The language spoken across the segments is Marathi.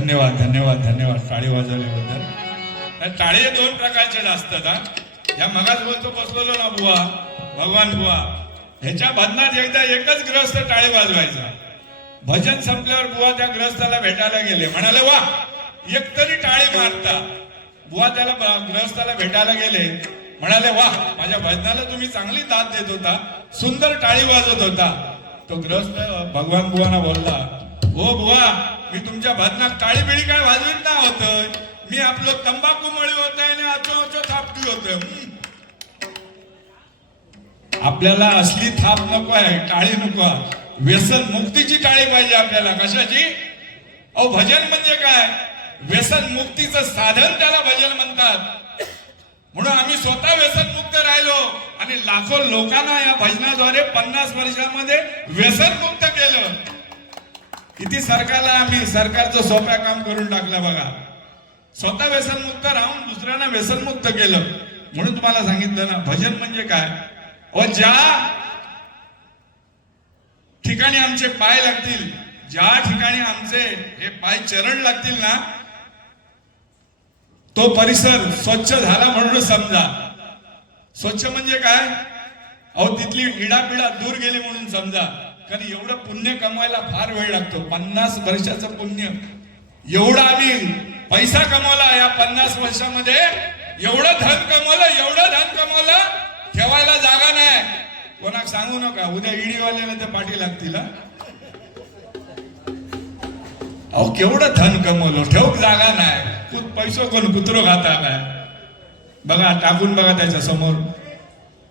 धन्यवाद धन्यवाद धन्यवाद टाळी वाजवल्याबद्दल. टाळी दोन प्रकारचे असतात हा. या मगाच बोलतो बसलेलो ना बुवा, भगवान बुवा, ह्याच्या भजनात एकदा एकच ग्रस्त टाळी वाजवायचा. भजन संपल्यावर बुवा त्या ग्रस्ताला भेटायला गेले, म्हणाले वा एक तरी टाळी मारता. बुवा त्याला ग्रस्ताला भेटायला गेले, म्हणाले वा माझ्या भजनाला तुम्ही चांगली दाद देत होता, सुंदर टाळी वाजवत होता. तो ग्रस्त भगवान बुवाना बोलला, हो बुवा मी तुमच्या भजनात टाळी बिळी काय वाजवीत ना होत, मी आपलं तंबाखू मळी होत आणि अचो थापटी होत. आपल्याला असली थाप नको आहे, टाळी नको आहे. व्यसन मुक्तीची टाळी पाहिजे आपल्याला. कशाची? अहो भजन म्हणजे काय? व्यसन मुक्तीचं साधन त्याला भजन म्हणतात. म्हणून आम्ही स्वतः व्यसन मुक्त राहिलो आणि लाखो लोकांना या भजनाद्वारे 50 वर्षांमध्ये व्यसन मुक्त केलं. किती सरकारला आम्ही सरकारचं सोप्या काम करून टाकलं बघा. स्वतः व्यसन मुक्त राहून दुसऱ्यांना व्यसन मुक्त केलं. म्हणून तुम्हाला सांगितलं ना भजन म्हणजे काय. ज्या ठिकाणी आमचे पाय लागतील, ज्या ठिकाणी आमचे हे पाय चरण लागतील ना, तो परिसर स्वच्छ झाला म्हणून समजा. स्वच्छ म्हणजे काय? अहो तिथली इडापिडा दूर गेली म्हणून समजा. कारण एवढं पुण्य कमवायला फार वेळ लागतो. 50 वर्षाचं पुण्य, एवढं आम्ही पैसा कमवला या 50 वर्षामध्ये. एवढं धन कमवलं, एवढं धन कमवलं, ठेवायला जागा नाही. कोणाक सांगू नका, उद्या ईडीवाल्याने ते पाठी लागतील. अहो केवढं धन कमवलं, ठेवूक जागा नाही. पैसो कोण कुत्रो खाता काय? बघा टाकून बघा त्याच्या समोर,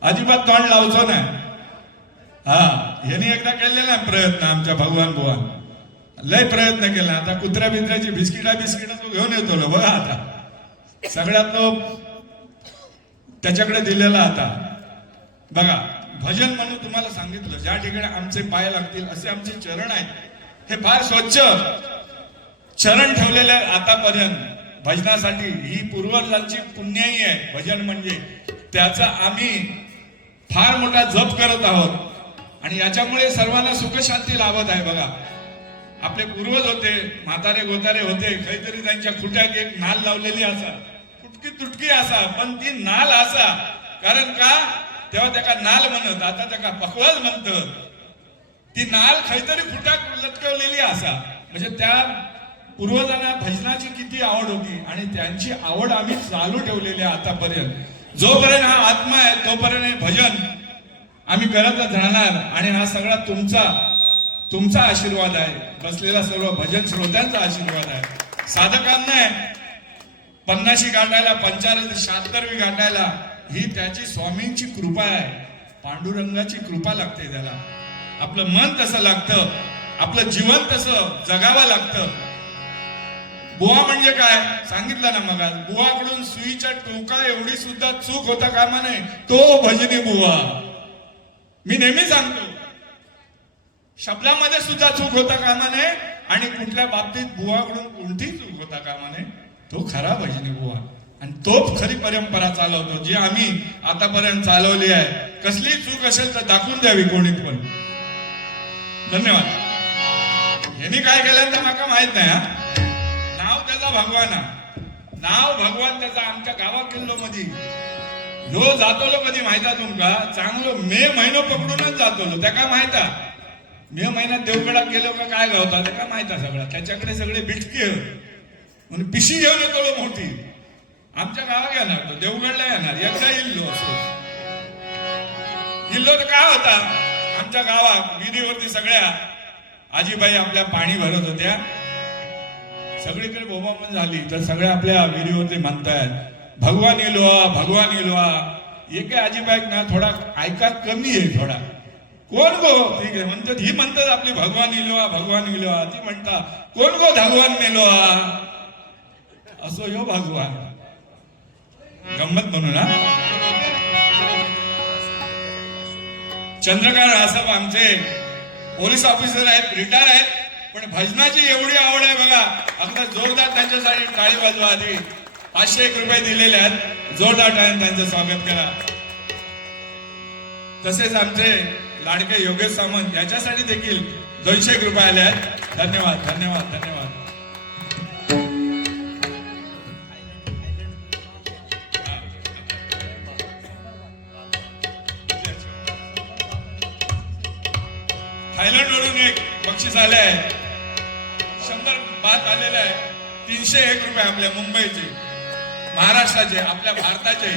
अजिबात तोंड लावचो नाही. हा ह्याने एकदा केलेला प्रयत्न आमच्या भगवान बुवान, लय प्रयत्न केला. आता कुत्र्या बित्र्याची बिस्किटा तो घेऊन येतो बघा. आता सगळ्यात तो त्याच्याकडे दिलेला. आता बघा भजन म्हणून तुम्हाला सांगितलं, ज्या ठिकाणी आमचे पाय लागतील असे आमचे चरण आहेत. हे फार स्वच्छ चरण ठेवलेले आतापर्यंत भजनासाठी. ही पूर्वजांची पुण्याई आहे भजन म्हणजे. त्याचा आम्ही फार मोठा जप करत आहोत आणि याच्यामुळे सर्वांना सुख शांती लाभत आहे. बघा आपले पूर्वज होते, म्हातारे गोतारे होते, काहीतरी त्यांच्या खुट्यात एक नाल लावलेली असा, तुटकी तुटकी असा, पण ती नाल असा. कारण का? तेव्हा त्याका नाल म्हणत, आता त्याका पखवाज म्हणत. ती नाल काहीतरी खुट्यात लटकवलेली असा. म्हणजे त्या पूर्वजांना भजनाची किती आवड होती आणि त्यांची आवड आम्ही चालू ठेवलेली आहे आतापर्यंत. जोपर्यंत हा आत्मा आहे तोपर्यंत भजन आम्ही करतच राहणार. आणि हा सगळा तुमचा आशीर्वाद आहे, बसलेला सर्व भजन श्रोत्यांचा आशीर्वाद आहे. साधकांना 50शी गाठायला, 75वी गाठायला ही त्याची स्वामींची कृपा आहे. पांडुरंगाची कृपा लागते त्याला. आपलं मन तसं लागतं, आपलं जीवन तसं जगावं लागतं. बुवा म्हणजे काय सांगितलं ना मग, बुवाकडून सुईच्या टोका एवढी सुद्धा चूक होता कामा नये, तो भजनी बुवा. मी नेहमी सांगतो, शब्दामध्ये सुद्धा चूक होता कामा नये आणि कुठल्या बाबतीत बुवाकडून कोणतीही चूक होता कामा नये, तो खरा भजनी बुवा. आणि तोच खरी परंपरा चालवतो जी आम्ही आतापर्यंत चालवली आहे. कसली चूक असेल तर दाखवून द्यावी कोणी पण. धन्यवाद. यांनी काय केलं तर मला माहित नाही. नाव त्याचा भगवान, नाव भगवान त्याचा. आमच्या गावा किल्लो मध्ये जो जातोलो कधी माहिता तुमका, चांगलं मे महिनो पकडूनच जातोलो. त्या काय माहिता, मे महिन्यात देवगडात गेलो का काय गावता त्या काय माहिता सगळं. त्याच्याकडे सगळे बिटके म्हणून पिशी घेऊन येतो मोठी. आमच्या गावात येणार तो, देवगडला येणार, एकदा इल्लो असतो. इल्लो तर काय होता, आमच्या गावात विहिरीवरती सगळ्या आजीबाई आपल्या पाणी भरत होत्या. सगळीकडे बोंबाबोंब झाली तर सगळ्या आपल्या विहिरीवरती म्हणतायत भगवान इलोआ भगवान इलोआ. एक आजीबाई ना थोडा ऐका कमी आहे थोडा. कोण गो, ठीक आहे म्हणतात, ही म्हणतात आपली भगवान इलोआ भगवान इलोआ. ती म्हणता कोण गो भगवान मेलोआ. असो यो भगवान. गंमत म्हणून हा. चंद्रकांत रासप आमचे पोलीस ऑफिसर आहेत, रिटायर आहेत, पण भजनाची एवढी आवड आहे बघा. अगदी जोरदार त्यांच्यासाठी टाळी वाजवा. आधी 501 रुपये दिलेले आहेत, जोरदार टाळ्याने त्यांचं स्वागत करा. तसेच आमचे लाडके योगेश सामंत याच्यासाठी देखील 200 रुपये आले आहेत. धन्यवाद धन्यवाद धन्यवाद. बक्षीस आले आहे, 100 बात आलेला आहे, 301 रुपये आपल्या मुंबईचे, महाराष्ट्राचे, आपल्या भारताचे.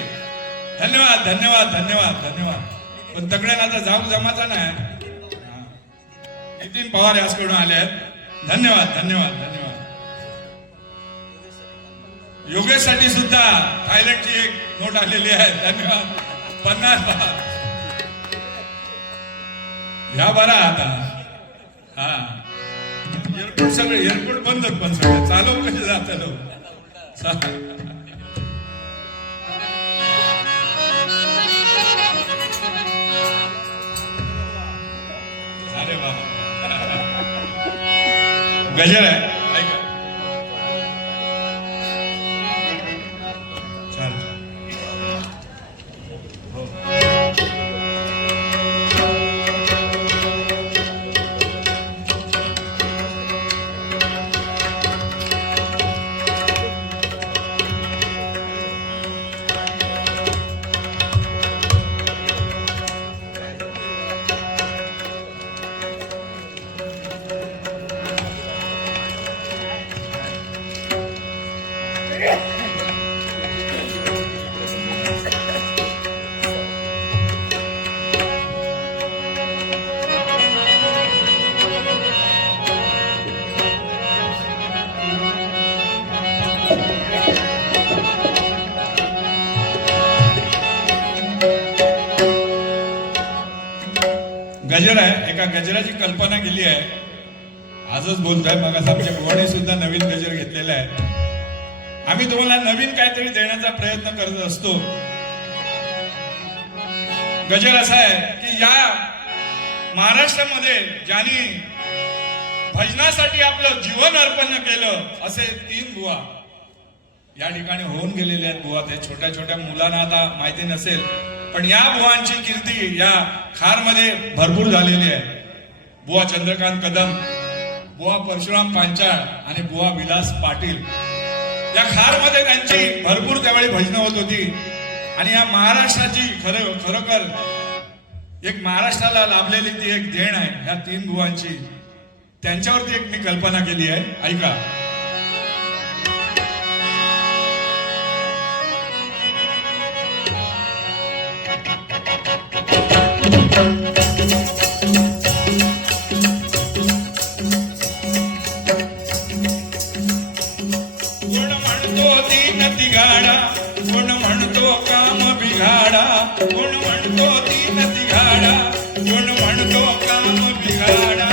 धन्यवाद धन्यवाद धन्यवाद धन्यवाद. पण तगड्याला आता जाऊ जमाचा नाही. नितीन पवार याचकडून आले आहेत. धन्यवाद धन्यवाद धन्यवाद. योगेशसाठी सुद्धा थायलंडची एक नोट आलेली आहे. धन्यवाद. 50 बात. ह्या बरा आता. हा एअरपोर्ट सगळे एअरपोर्ट बंद, पण सगळे चालव कसे जात अरे बाबा. गजर आहे ऐका. छान. हो. गजर आहे. एका गजराची कल्पना केली आहे. आजच बोलतोय, मग आमच्या भुवाने सुद्धा नवीन गजर घेतलेला आहे. आम्ही तुम्हाला नवीन काहीतरी देण्याचा प्रयत्न करत असतो. गजर असा आहे की या महाराष्ट्रामध्ये ज्यांनी भजनासाठी आपलं जीवन अर्पण केलं असे 3 बुवा या ठिकाणी होऊन गेलेले आहेत. बुवा ते छोट्या छोट्या मुलांना आता माहिती नसेल, पण या बुवांची कीर्ती या खारमध्ये भरपूर झालेली आहे. बुवा चंद्रकांत कदम, बुवा परशुराम पांचाळ आणि बुवा विलास पाटील. या खारमध्ये त्यांची भरपूर त्यावेळी भजनं होत होती. आणि या महाराष्ट्राची खरोखर एक महाराष्ट्राला लाभलेली ती एक देण आहे ह्या 3 बुवांची. त्यांच्यावरती एक मी कल्पना केली आहे. ऐका. कोण म्हणतो दीन तिगाडा, कोण म्हणतो काम बिघाडा, कोण म्हणतो दीन तिगाडा, कोण म्हणतो काम बिघाडा.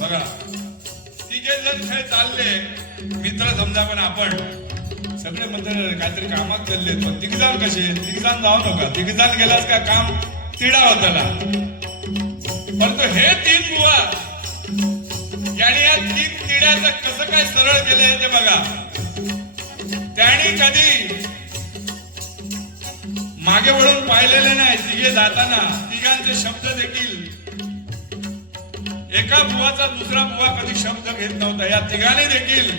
बघा, तिघे जण खेळ चालले मित्र समजा, पण आपण सगळे म्हणतात काहीतरी कामात चालले, पण तिघजण कसे, तिघजण जाऊ नका, तिघजण गेलास का काम तिडा होताला. परंतु हे 3 बुवा यांनी या 3 तिड्याचं कसं काय सरळ केलंय ते बघा. त्यांनी कधी मागे वळून पाहिलेले नाही. तिघे जाताना तिघांचे शब्द देखील, एका बुवाचा दुसरा बुवा कधी शब्द घेत नव्हता. या तिघांनी देखील,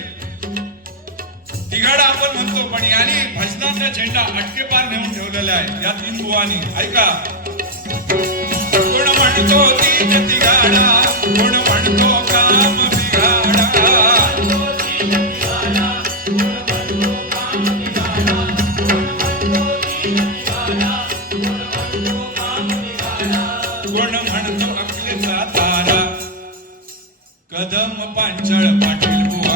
तिघाडा आपण म्हणतो, पण यांनी भजनाचा झेंडा अटके पार नेऊन ठेवलेला आहे या 3 बुवांनी. ऐका. कोण म्हणतो दीन तिघाडा, कोण म्हणतो काम बिघाडा. कोण म्हणतो अकलेचा तारा, कदम पांचाळ पाटील बुवा.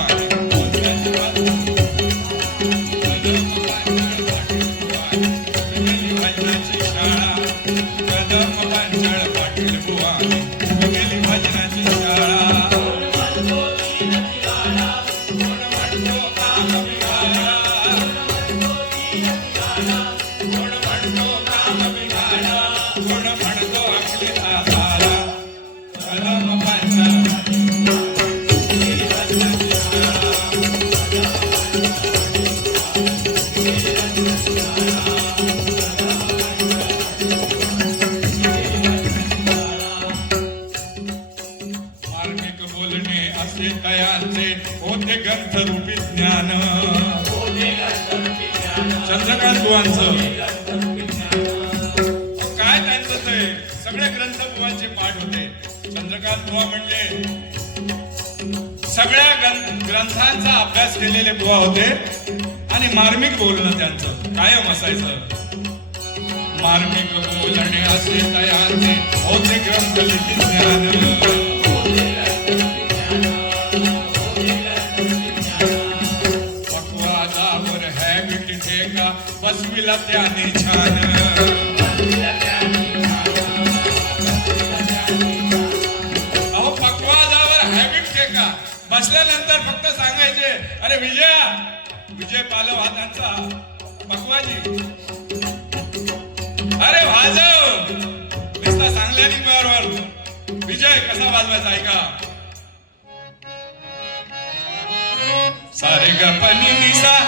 मार्मिक बोलणे असे तयाचे होते ग्रंथ रूपी ज्ञान. बुवांचं काय त्यांचं ते सगळे ग्रंथ बुवांचे पाठ होते. चंद्रकांत बुवा म्हणजे सगळ्या ग्रंथांचा अभ्यास केलेले बुवा होते आणि मार्मिक बोलणं त्यांचं कायम असायचं. मार्मिक बोलणे असे तयाचे होते ग्रंथ लिखित ज्ञान. पक्वादावर हॅबिट ठेका बसविला त्याने छान. अहो पक्वादावर हॅबिट ठेका बसल्यानंतर फक्त सांगायचे अरे विजया, विजय पालव हा त्यांचा पक्वाजी, अरे वाजव नुसता सांगल्याने बरोबर विजय कसा वाजवायचा ऐका. सारे गपनी निसा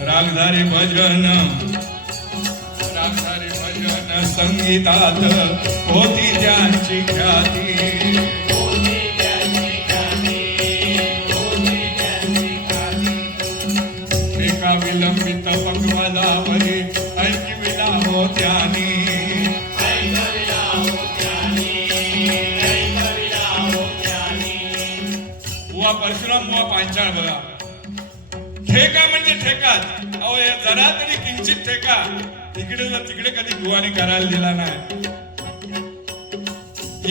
रागधारी भजन संगीतात होती त्यांची ख्याती. एका विलंबित पक्वादावरी पांचाळ बघा. ठेका म्हणजे ठेकाच. अहो जरा तरी किंचित ठेका तिकडे कधी बुवानी करायला दिला नाही.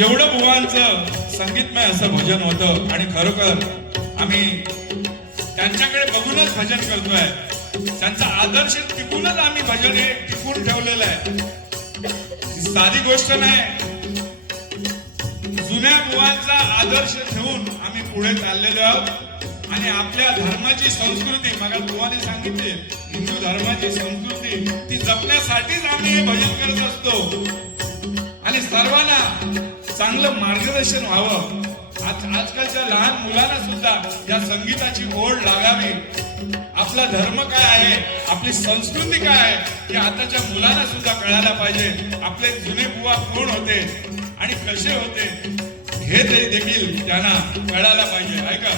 एवढं बुवांचं संगीतमय असं भजन होतं आणि खरोखर आम्ही त्यांच्याकडे बघूनच भजन करतोय. त्यांचा आदर्श टिकूनच आम्ही भजन हे टिकून ठेवलेलं आहे. साधी गोष्ट नाही. जुन्या बुवांचा आदर्श ठेवून आम्ही पुढे चाललेलो आहोत आणि आपल्या धर्माची संस्कृती मग बुवाने सांगितले हिंदू धर्माची संस्कृती ती जपण्यासाठीच आम्ही हे भजन करत असतो आणि सर्वांना चांगलं मार्गदर्शन व्हावं. आजकालच्या लहान मुलांना सुद्धा या संगीताची ओढ लागावी. आपला धर्म काय आहे, आपली संस्कृती काय आहे हे आताच्या मुलांना सुद्धा कळायला पाहिजे. आपले जुने बुवा कोण होते आणि कसे होते हे देखील त्यांना कळायला पाहिजे. ऐका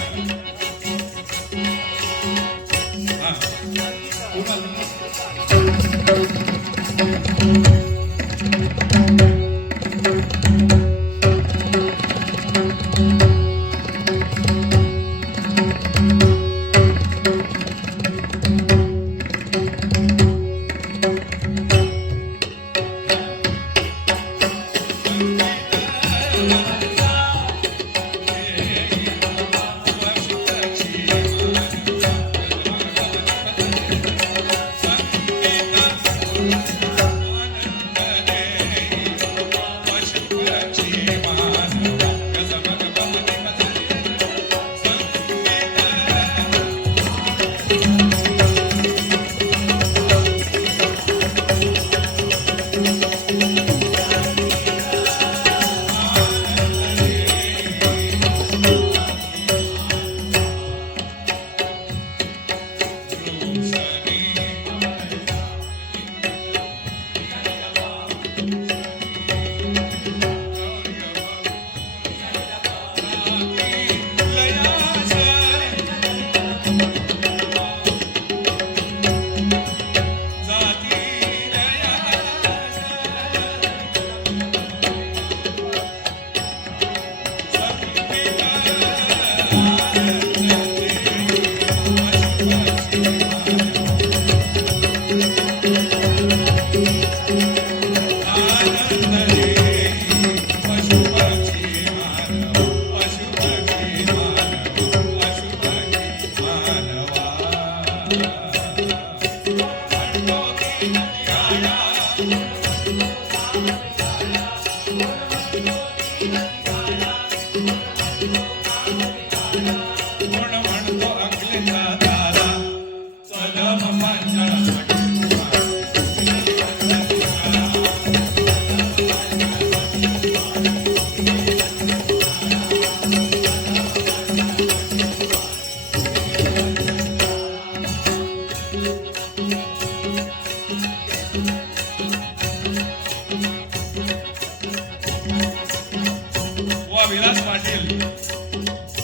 विलास पाटील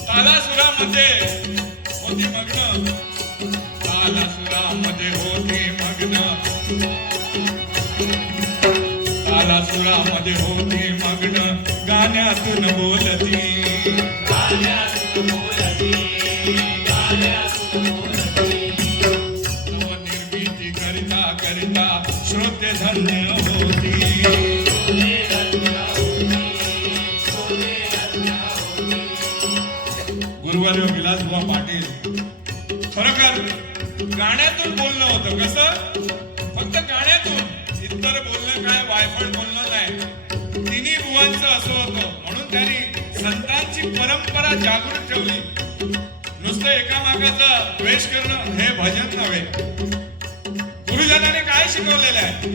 तालासुरामध्ये होती मग्न. तालासुरामध्ये होती मग्न. तालासुरामध्ये होती मग्न. गाण्यातून बोलती. नवनिर्मिती करिता करिता श्रोते धन्य होती. गुरुवर्य विलासबुवा पाटील खरोखर गाण्यातून बोलणं होतं. कसं फक्त गाण्यातून, इतर बोलणं काय वायफळ बोलणं नाही. तिन्ही बुवांचं असं होतं. म्हणून त्यांनी संतांची परंपरा जागृत ठेवली. नुसतं एकामागाचा द्वेष करणं हे भजन नव्हे. गुरुजनाने काय शिकवलेलं आहे,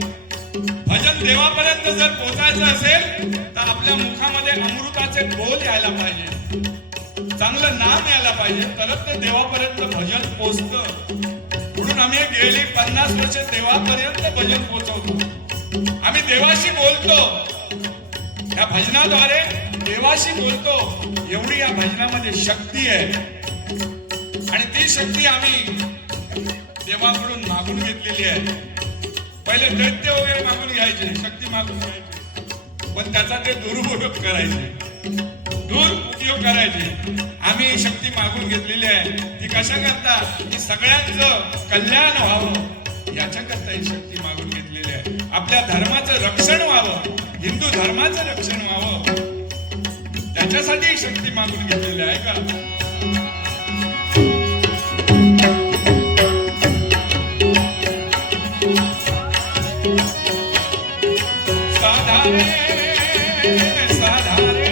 भजन देवापर्यंत जर पोचायचं असेल तर आपल्या मुखामध्ये अमृताचे बोल यायला पाहिजे, चांगलं नाम यायला पाहिजे, तरच ते देवापर्यंत भजन पोचतं. म्हणून आम्ही गेली 50 वर्ष देवापर्यंत भजन पोचवतो. आम्ही देवाशी बोलतो, या भजनाद्वारे देवाशी बोलतो. एवढी या भजनामध्ये शक्ती आहे आणि ती शक्ती आम्ही देवाकडून मागून घेतलेली आहे. पहिले दैत्य वगैरे मागून घ्यायचे, शक्ती मागून घ्यायची, पण त्याचा ते दुरुपयोग करायचे. दुरुपयोग करायचे. आम्ही शक्ती मागून घेतलेली आहे. ती कशा करता की सगळ्यांचं कल्याण व्हावं याच्याकरता ही शक्ती मागून घेतलेली आहे. आपल्या धर्माचं रक्षण व्हावं, हिंदू धर्माचं रक्षण व्हावं, त्याच्यासाठी ही शक्ती मागून घेतलेली आहे का? साधारे साधारे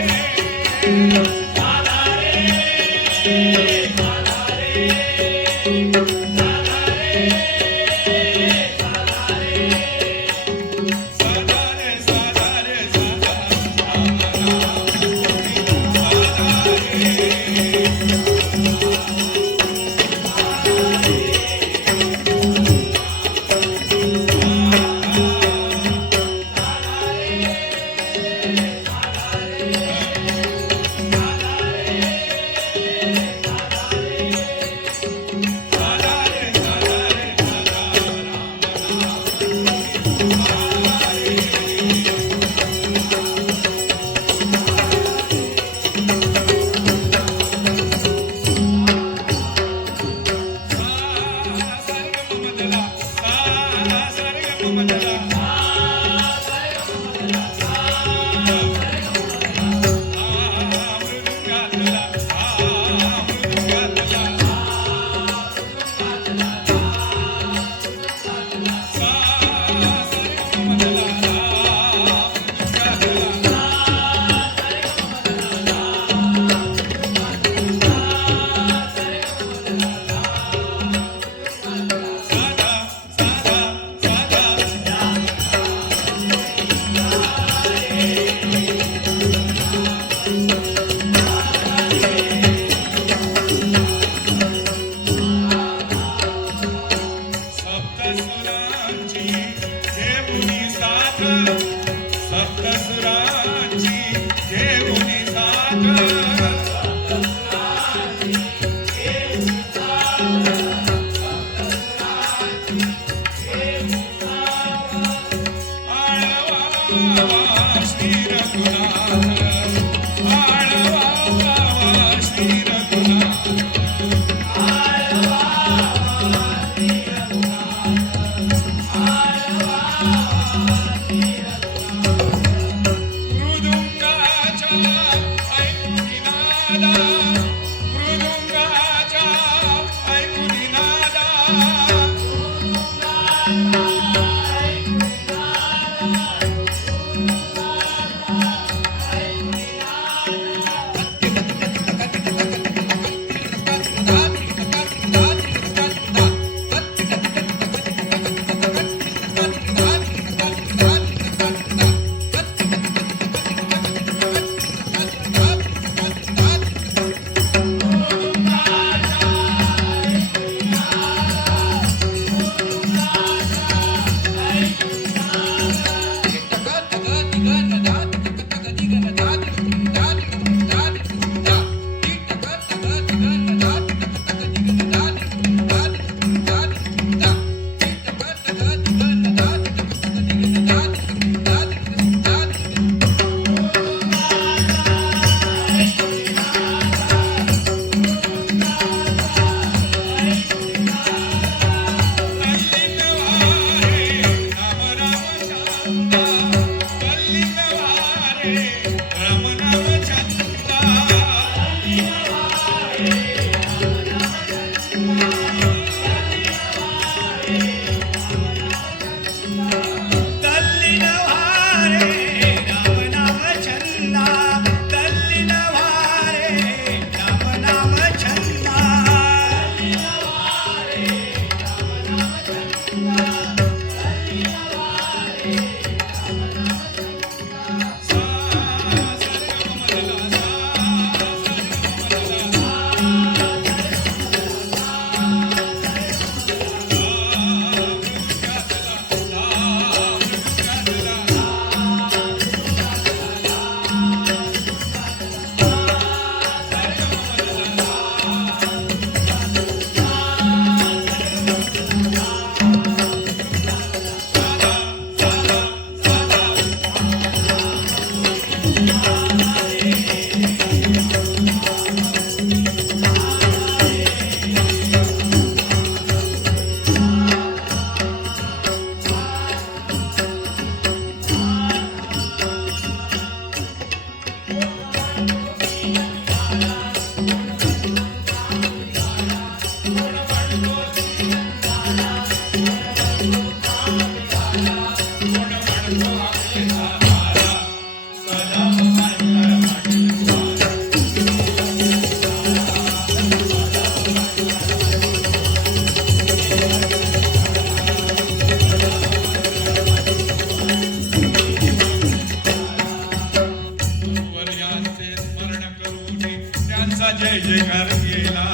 गुरुवर्यांचे स्मरण करून त्यांचा जय जयकार केला.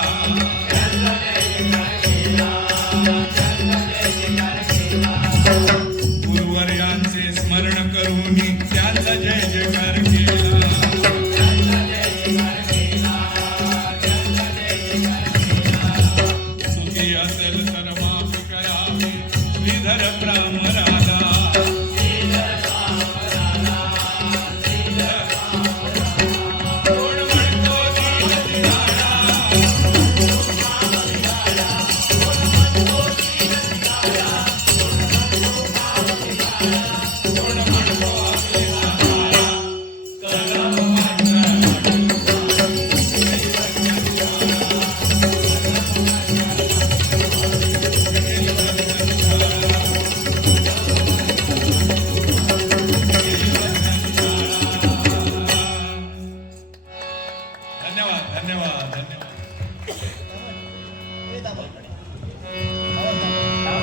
गुरुवर्यांचे स्मरण करून त्यांचा जय जयकार केला. सुखी असेल तर माफ करावे श्रीधर ब्राह्मणाला. कोण म्हणतो कोण म्हणतो आपले दादा. कदम धन्यवाद धन्यवाद धन्यवाद.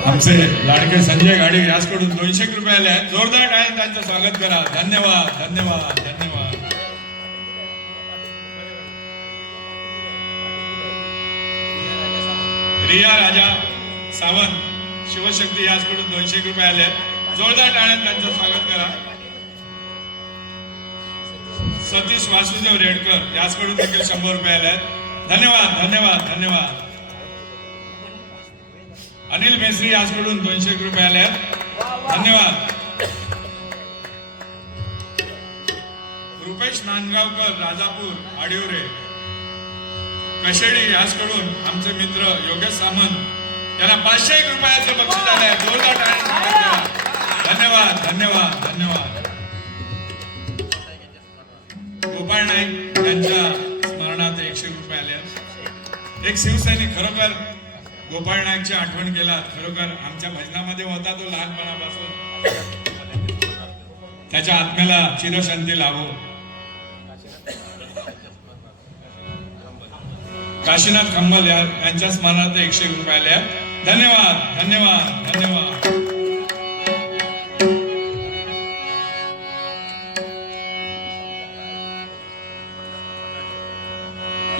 आमचे लाडके संजय गाडे याचकडून 200 रुपये आले आहेत. जोरदार टाळ्यांनी त्यांचं स्वागत करा. धन्यवाद धन्यवाद धन्यवाद. रिया राजा सावंत शिवशक्ती याचकडून 200 रुपये आले आहेत. जोरदार टाळ्यांनी त्यांचं स्वागत करा. सतीश वासुदेव रेडकर याचकडून देखील 100 रुपये आले आहेत. धन्यवाद धन्यवाद धन्यवाद. अनिल मेसरी याचकडून 200 रुपये आले आहेत. धन्यवाद. रुपेश नांदगावकर राजापूर आडिवरे कशेडी याचकडून आमचे मित्र योगेश सामंत यांना 501 रुपयाचे बक्षीस आले आहे. जोरदार टाळ्यांनी स्वागत करा. धन्यवाद धन्यवाद धन्यवाद. गोपाळ नाईक यांच्या स्मरणात 100 रुपये आले आहेत. एक शिवसैनिक खरोखर गोपाळ नाईकची आठवण केला. खरोखर आमच्या भजनामध्ये होता तो लहानपणापासून. त्याच्या आत्म्याला चिरशांती लाभो. काशीनाथ खंबल यांच्या स्मरणार्थ 101 रुपये आले आहेत. धन्यवाद धन्यवाद धन्यवाद.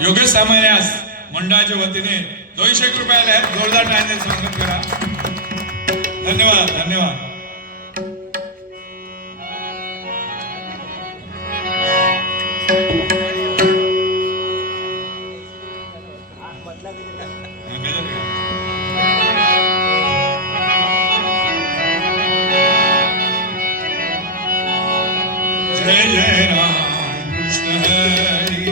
योगेश सामयास मंडळाच्या वतीने 200 रुपये आले आहेत. जोरदार टाळ्यांनी स्वागत करा. धन्यवाद धन्यवाद. जय जय राम कृष्ण हरी.